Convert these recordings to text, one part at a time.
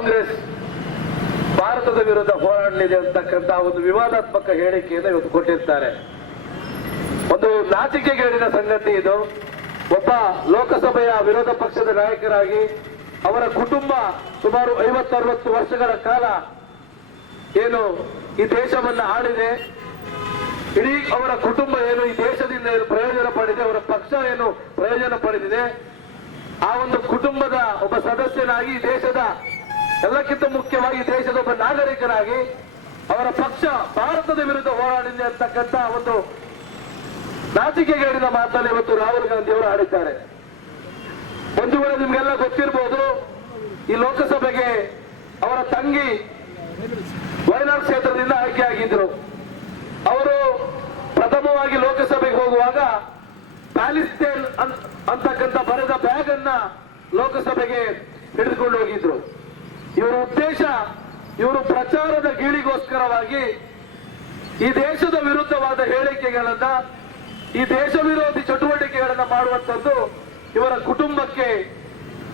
ಕಾಂಗ್ರೆಸ್ ಭಾರತದ ವಿರುದ್ಧ ಹೋರಾಡಲಿದೆ ಅಂತಕ್ಕಂತಹ ಒಂದು ವಿವಾದಾತ್ಮಕ ಹೇಳಿಕೆಯನ್ನು ಇವತ್ತು ಕೊಟ್ಟಿರ್ತಾರೆ. ಒಂದು ನಾಚಿಕೆಗೇಡಿನ ಸಂಗತಿ ಇದು. ಒಬ್ಬ ಲೋಕಸಭೆಯ ವಿರೋಧ ಪಕ್ಷದ ನಾಯಕರಾಗಿ ಅವರ ಕುಟುಂಬ ಸುಮಾರು ಐವತ್ತರವತ್ತು ವರ್ಷಗಳ ಕಾಲ ಏನು ಈ ದೇಶವನ್ನ ಆಳಿದೆ. ಇಡೀ ಅವರ ಕುಟುಂಬ ಏನು ಈ ದೇಶದಿಂದ ಏನು ಪ್ರಯೋಜನ ಪಡೆದಿದೆ, ಅವರ ಪಕ್ಷ ಏನು ಪ್ರಯೋಜನ ಪಡೆದಿದೆ. ಆ ಒಂದು ಕುಟುಂಬದ ಒಬ್ಬ ಸದಸ್ಯನಾಗಿ ದೇಶದ ಎಲ್ಲಕ್ಕಿಂತ ಮುಖ್ಯವಾಗಿ ದೇಶದ ಒಬ್ಬ ನಾಗರಿಕನಾಗಿ ಅವರ ಪಕ್ಷ ಭಾರತದ ವಿರುದ್ಧ ಹೋರಾಡಿದೆ ಅಂತಕ್ಕಂಥ ಒಂದು ನಾಚಿಕೆಗೇಡಿನ ಮಾತನ್ನು ಇವತ್ತು ರಾಹುಲ್ ಗಾಂಧಿ ಅವರು ಆಡಿದ್ದಾರೆ ಒಂದು ವೇಳೆ ನಿಮ್ಗೆಲ್ಲ ಗೊತ್ತಿರಬಹುದು ಈ ಲೋಕಸಭೆಗೆ ಅವರ ತಂಗಿ ವಯನಾಡ್ ಕ್ಷೇತ್ರದಿಂದ ಆಯ್ಕೆಯಾಗಿದ್ರು ಅವರು ಪ್ರಥಮವಾಗಿ ಲೋಕಸಭೆಗೆ ಹೋಗುವಾಗ ಪ್ಯಾಲಿಸ್ಟೇನ್ ಅನ್- ಅಂತಕ್ಕಂಥ ಬರೆದ ಬ್ಯಾಗ್ ಅನ್ನ ಲೋಕಸಭೆಗೆ ಹಿಡಿದುಕೊಂಡು ಹೋಗಿದ್ರು. ಇವರ ಉದ್ದೇಶ, ಇವರು ಪ್ರಚಾರದ ಗೀಳಿಗೋಸ್ಕರವಾಗಿ ಈ ದೇಶದ ವಿರುದ್ಧವಾದ ಹೇಳಿಕೆಗಳನ್ನ, ಈ ದೇಶ ವಿರೋಧಿ ಚಟುವಟಿಕೆಗಳನ್ನ ಮಾಡುವಂತದ್ದು ಇವರ ಕುಟುಂಬಕ್ಕೆ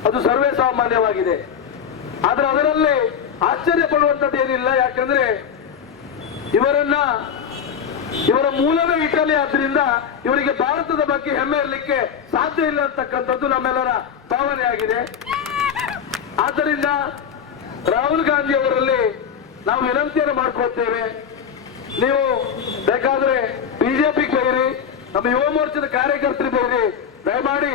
ಅದು ಸರ್ವೇ ಸಾಮಾನ್ಯವಾಗಿದೆ. ಆದ್ರೆ ಅದರಲ್ಲಿ ಆಶ್ಚರ್ಯ ಪಡುವಂಥದ್ದು ಏನಿಲ್ಲ, ಯಾಕಂದ್ರೆ ಇವರನ್ನ, ಇವರ ಮೂಲವೇ ಇಟಲಿ ಆದ್ರಿಂದ ಇವರಿಗೆ ಭಾರತದ ಬಗ್ಗೆ ಹೆಮ್ಮೆ ಇರಲಿಕ್ಕೆ ಸಾಧ್ಯ ಇಲ್ಲ ಅಂತಕ್ಕಂಥದ್ದು ನಮ್ಮೆಲ್ಲರ ಭಾವನೆ ಆಗಿದೆ. ಆದ್ದರಿಂದ ರಾಹುಲ್ ಗಾಂಧಿ ಅವರಲ್ಲಿ ನಾವು ವಿನಂತಿಯನ್ನು ಮಾಡ್ಕೊಳ್ತೇವೆ. ನೀವು ಬೇಕಾದ್ರೆ ಬಿಜೆಪಿಗೆ ಬೈರಿ ನಮ್ಮ ಯುವ ಮೋರ್ಚಾದ ಕಾರ್ಯಕರ್ತರು ಬೈರಿ ದಯಮಾಡಿ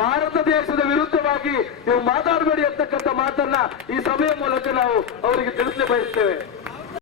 ಭಾರತ ದೇಶದ ವಿರುದ್ಧವಾಗಿ ನೀವು ಮಾತಾಡಬೇಡಿ ಅಂತಕ್ಕಂಥ ಮಾತನ್ನ ಈ ಸಭೆಯ ಮೂಲಕ ನಾವು ಅವರಿಗೆ ತಿಳಿಸಲಿ ಬಯಸ್ತೇವೆ.